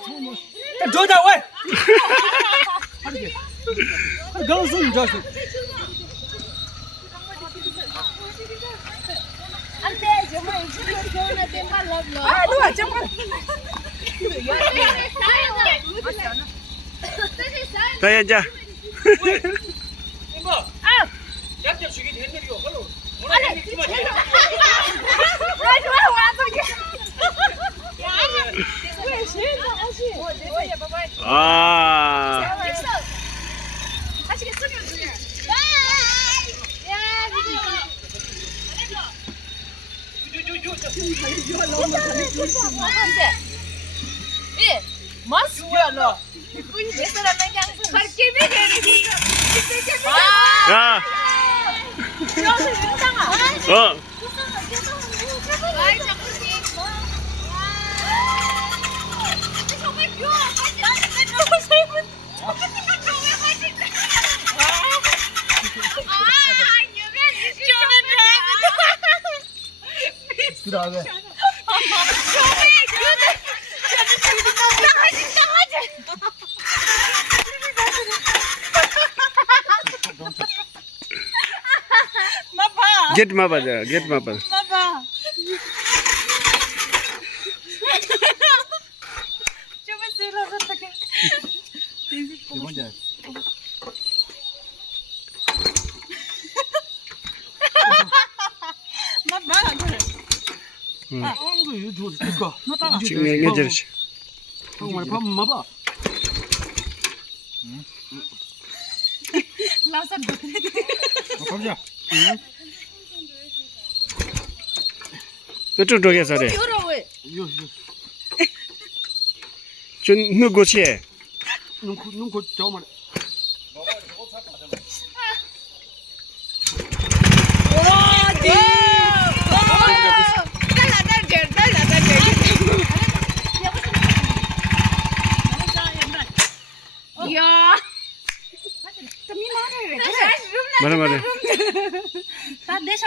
走着喂，刚是你这是。 누가 정말. 자, 이제. 이거. 약점 주기 됐네요. 걸로. 아. Mas bueno. 야. 어. 그다음에 Get mapa dah, get mapa. Coba sila rata 뭔지 아무도 이거 줄까? 지금 얘기해 줘. 정말 밥 먹어. Lausan 가보자. 또 저기 살에. 이거 저 누구 씨? 눈코 저만. Ya. 말해 말해. 다 내셔.